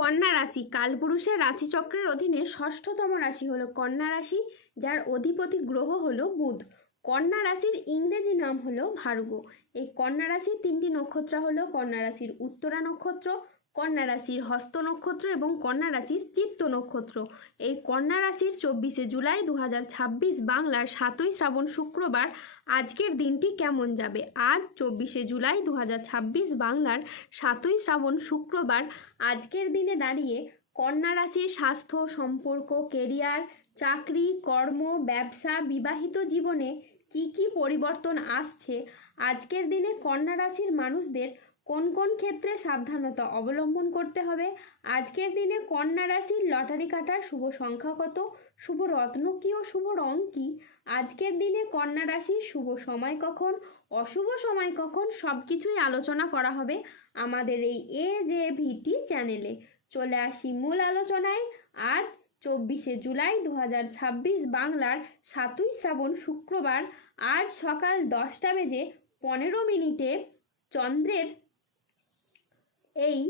কন্যা রাশি কালপুরুষের রাশিচক্রের অধীনে ষষ্ঠতম রাশি হলো কন্যা রাশি, যার অধিপতি গ্রহ হলো বুধ। কন্যা রাশির ইংরেজি নাম হলো ভার্গো। এই কন্যা রাশির তিনটি নক্ষত্র হলো কন্যা রাশির উত্তরা নক্ষত্র, কন্যা রাশির হস্ত নক্ষত্র এবং কন্যা রাশির চিত্ত নক্ষত্র। এই কন্যা রাশির 24শে জুলাই 2026 বাংলার 7ই শ্রাবণ শুক্রবার আজকের দিনটি কেমন যাবে। আজ 24শে জুলাই 2026 বাংলার 7ই শ্রাবণ শুক্রবার আজকের দিনে দাঁড়িয়ে কন্যা রাশির স্বাস্থ্য, সম্পর্ক, কেরিয়ার, চাকরি, কর্ম, ব্যবসা, বিবাহিত জীবনে কি কি পরিবর্তন আসছে, আজকের দিনে কন্যা রাশির মানুষদের কোন কোন ক্ষেত্রে সাবধানতা অবলম্বন করতে হবে, আজকের দিনে কন্যা রাশির লটারি কাটার শুভ সংখ্যা কত, শুভ রত্ন কী ও শুভ রং কী, আজকের দিনে কন্যা রাশির শুভ সময় কখন, অশুভ সময় কখন, সব কিছুই আলোচনা করা হবে আমাদের এই AJVT চ্যানেলে। চলে আসি মূল আলোচনায়। আজ 24শে জুলাই 2026 বাংলার 7ই শ্রাবণ শুক্রবার আজ সকাল 10টা বেজে 15 মিনিটে চন্দ্রের এই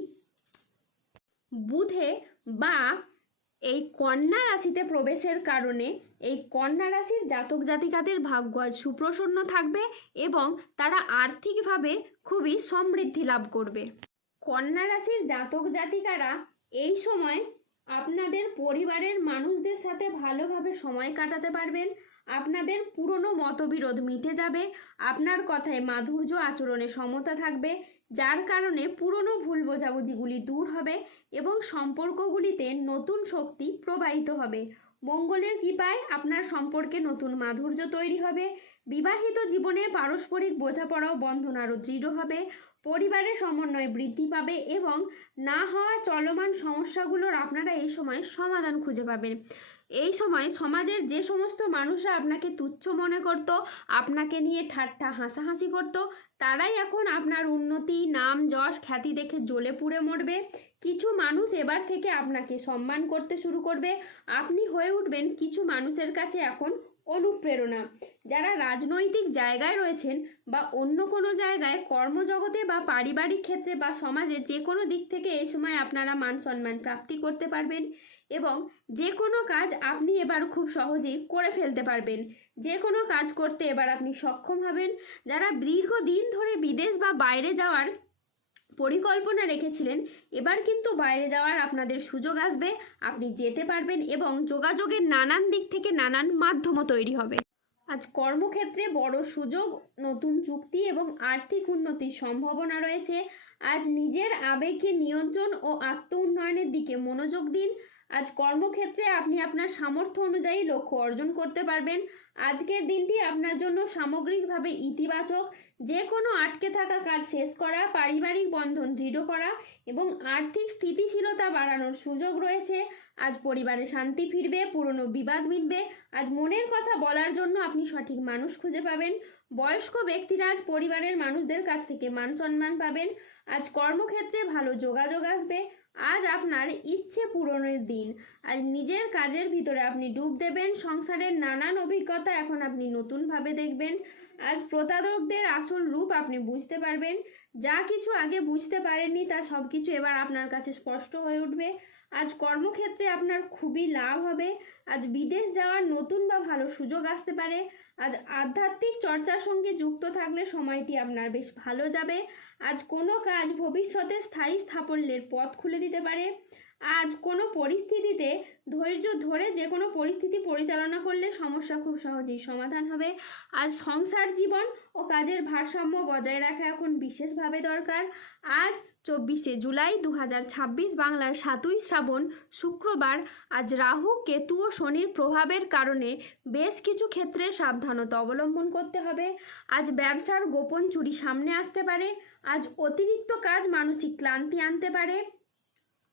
বুধে বা এই কন্যা রাশিতে প্রবেশের কারণে এই কন্যা রাশির জাতক জাতিকাদের ভাগ্য আজ সুপ্রসন্ন থাকবে এবং তারা আর্থিকভাবে খুবই সমৃদ্ধি লাভ করবে। কন্যা রাশির জাতক জাতিকারা এই সময় আপনাদের পরিবারের মানুষদের সাথে ভালোভাবে সময় কাটাতে পারবেন। আপনাদের পুরনো মতবিরোধ মিটে যাবে। আপনার কথায় মাধুর্য, আচরণে সমতা থাকবে, যার কারণে পুরনো ভুল বোঝাবুঝিগুলি দূর হবে এবং সম্পর্কগুলিতে নতুন শক্তি প্রবাহিত হবে। মঙ্গলের কৃপায় আপনার সম্পর্কে নতুন মাধুর্য তৈরি হবে। বিবাহিত জীবনে পারস্পরিক বোঝাপড়া ও বন্ধন আরও দৃঢ় হবে। পরিবারের সমন্বয় বৃদ্ধি পাবে এবং না হওয়া চলমান সমস্যাগুলোর আপনারা এই সময় সমাধান খুঁজে পাবেন। এই সময় সমাজের যে সমস্ত মানুষরা আপনাকে তুচ্ছ মনে করত, আপনাকে নিয়ে ঠাট্টা হাসাহাসি করত, তারাই এখন আপনার উন্নতি, নাম, যশ, খ্যাতি দেখে জ্বলে পুড়ে মরবে। কিছু মানুষ এবার থেকে আপনাকে সম্মান করতে শুরু করবে। আপনি হয়ে উঠবেন কিছু মানুষের কাছে এখন অনুপ্রেরণা। যারা রাজনৈতিক জায়গায় রয়েছেন বা অন্য কোনো জায়গায় কর্মজগতে বা পারিবারিক ক্ষেত্রে বা সমাজে যে কোনো দিক থেকে এই সময় আপনারা মান সম্মান প্রাপ্তি করতে পারবেন এবং যে কোনো কাজ আপনি এবার খুব সহজেই করে ফেলতে পারবেন। যে কোনো কাজ করতে এবার আপনি সক্ষম হবেন। যারা দীর্ঘদিন ধরে বিদেশ বা বাইরে যাওয়ার পরিকল্পনা রেখেছিলেন, এবার কিন্তু বাইরে যাওয়ার আপনাদের সুযোগ আসবে, আপনি যেতে পারবেন এবং যোগাযোগের নানান দিক থেকে নানান মাধ্যমও তৈরি হবে। আজ কর্মক্ষেত্রে বড় সুযোগ, নতুন চুক্তি এবং আর্থিক উন্নতির সম্ভাবনা রয়েছে। আজ নিজের আবেগকে নিয়ন্ত্রণ ও আত্ম উন্নয়নের দিকে মনোযোগ দিন। আজ কর্মক্ষেত্রে আপনি আপনার সামর্থ্য অনুযায়ী লক্ষ্য অর্জন করতে পারবেন। আজকের দিনটি আপনার জন্য সামগ্রিকভাবে ইতিবাচক। যে কোনো আটকে থাকা কাজ শেষ করা, পারিবারিক বন্ধন দৃঢ় করা এবং আর্থিক স্থিতিশীলতা বাড়ানোর সুযোগ রয়েছে। আজ পরিবারে শান্তি ফিরবে, পুরনো বিবাদ মিটবে। আজ মনের কথা বলার জন্য আপনি সঠিক মানুষ খুঁজে পাবেন। বয়স্ক ব্যক্তিরা আজ পরিবারের মানুষদের কাছ থেকে মান সম্মান পাবেন। আজ কর্মক্ষেত্রে ভালো যোগাযোগ আসবে। আজ আপনার ইচ্ছে পূরণের দিন। আজ নিজের কাজের ভিতরে আপনি ডুব দেবেন। সংসারের নানান অভিজ্ঞতা এখন আপনি নতুনভাবে দেখবেন। আজ প্রতারকদের আসল রূপ আপনি বুঝতে পারবেন। যা কিছু আগে বুঝতে পারেননি তা সব কিছু এবার আপনার কাছে স্পষ্ট হয়ে উঠবে। আজ কর্মক্ষেত্রে আপনার খুবই লাভ হবে। আজ বিদেশ যাওয়ার নতুন বা ভালো সুযোগ আসতে পারে। আজ আধ্যাত্মিক চর্চার সঙ্গে যুক্ত থাকলে সময়টি আপনার বেশ ভালো যাবে। আজ কোনো কাজ ভবিষ্যতে স্থায়ী সাফল্যের পথ খুলে দিতে পারে। আজ কোনো পরিস্থিতিতে ধৈর্য ধরে যে কোনো পরিস্থিতি পরিচালনা করলে সমস্যা খুব সহজেই সমাধান হবে। আজ সংসার জীবন ও কাজের ভারসাম্য বজায় রাখা এখন বিশেষভাবে দরকার। আজ 24শে জুলাই 2026 বাংলার 7ই শ্রাবণ শুক্রবার আজ রাহু, কেতু ও শনির প্রভাবের কারণে বেশ কিছু ক্ষেত্রে সাবধানতা অবলম্বন করতে হবে। আজ ব্যবসার গোপন চুরি সামনে আসতে পারে। আজ অতিরিক্ত কাজ মানসিক ক্লান্তি আনতে পারে,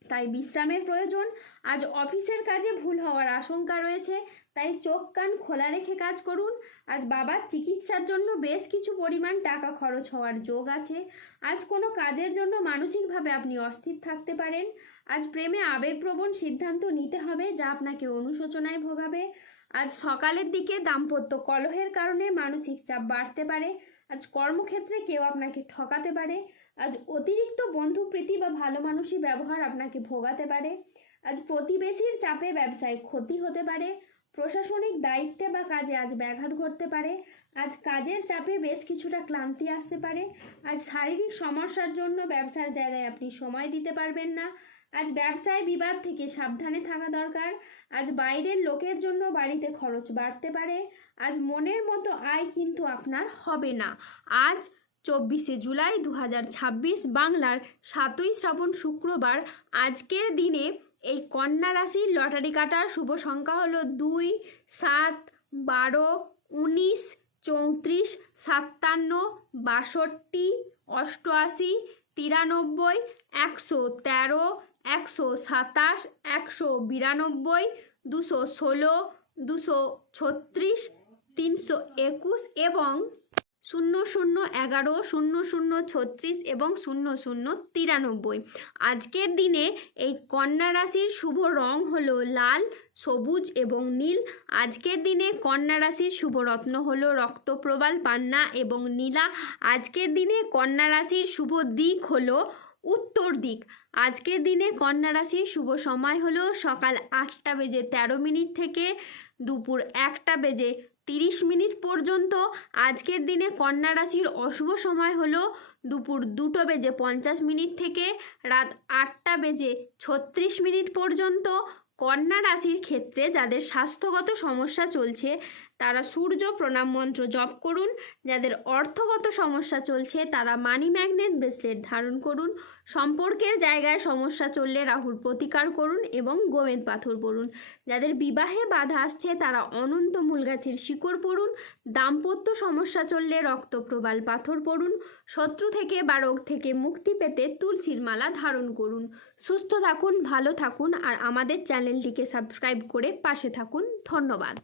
তাই বিশ্রামের প্রয়োজন। আজ অফিসের কাজে ভুল হওয়ার আশঙ্কা রয়েছে, তাই চোখ কান খোলা রেখে কাজ করুন। আজ বাবার চিকিৎসার জন্য বেশ কিছু পরিমাণ টাকা খরচ হওয়ার যোগ আছে। আজ কোনো কাজের জন্য মানসিকভাবে আপনি অস্থির থাকতে পারেন। আজ প্রেমে আবেগপ্রবণ সিদ্ধান্ত নিতে হবে, যা আপনাকে অনুশোচনায় ভোগাবে। আজ সকালের দিকে দাম্পত্য কলহের কারণে মানসিক চাপ বাড়তে পারে। আজ কর্মক্ষেত্রে কেউ আপনাকে ঠকাতে পারে। আজ অতিরিক্ত বন্ধুপ্রীতি বা ভালো মানুষই ব্যবহার আপনাকে ভোগাতে পারে। আজ প্রতিবেশীর চাপে ব্যবসায় ক্ষতি হতে পারে। প্রশাসনিক দায়িত্বে বা কাজে আজ ব্যাঘাত ঘটতে পারে। আজ কাজের চাপে বেশ কিছুটা ক্লান্তি আসতে পারে। আজ শারীরিক সমস্যার জন্য ব্যবসার জায়গায় আপনি সময় দিতে পারবেন না। আজ ব্যবসায় বিবাদ থেকে সাবধানে থাকা দরকার। আজ বাইরের লোকের জন্য বাড়িতে খরচ বাড়তে পারে। আজ মনের মতো আয় কিন্তু আপনার হবে না। আজ 24শে জুলাই 2026 বাংলার 7ই শ্রাবণ শুক্রবার। আজকের দিনে এই কন্যা রাশির লটারি কাটার শুভ সংখ্যা হলো 2, 7, 12, 19, 34, 57, 62, 88, 93, 113, 127, 192, 216, 236, 321 এবং 0011, 0036 এবং 0093। আজকের দিনে এই কন্যা রাশির শুভ রং হলো লাল, সবুজ এবং নীল। আজকের দিনে কন্যা রাশির শুভ রত্ন হলো রক্তপ্রবাল, পান্না এবং নীলা। আজকের দিনে কন্যা রাশির শুভ দিক হলো উত্তর দিক। আজকের দিনে কন্যা রাশির শুভ সময় হলো সকাল 8:13 থেকে দুপুর 1:30 পর্যন্ত। আজকের দিনে কন্যা রাশির অশুভ সময় হলো দুপুর 2:50 থেকে রাত 8:36 পর্যন্ত। কন্যা রাশির ক্ষেত্রে যাদের স্বাস্থ্যগত সমস্যা চলছে তারা সূর্য প্রণাম মন্ত্র জপ করুন। যাদের অর্থগত সমস্যা চলছে তারা মানি ম্যাগনেট ব্রেসলেট ধারণ করুন। সম্পর্কের জায়গায় সমস্যা চললে রাহুর প্রতিকার করুন এবং গোমেদ পাথর পড়ুন। যাদের বিবাহে বাধা আসছে তারা অনন্ত মূল গাছের শিকড় পড়ুন। দাম্পত্য সমস্যা চললে রক্তপ্রবাল পাথর পড়ুন। শত্রু থেকে বা রোগ থেকে মুক্তি পেতে তুলসীর মালা ধারণ করুন। সুস্থ থাকুন, ভালো থাকুন আর আমাদের চ্যানেলটিকে সাবস্ক্রাইব করে পাশে থাকুন। ধন্যবাদ।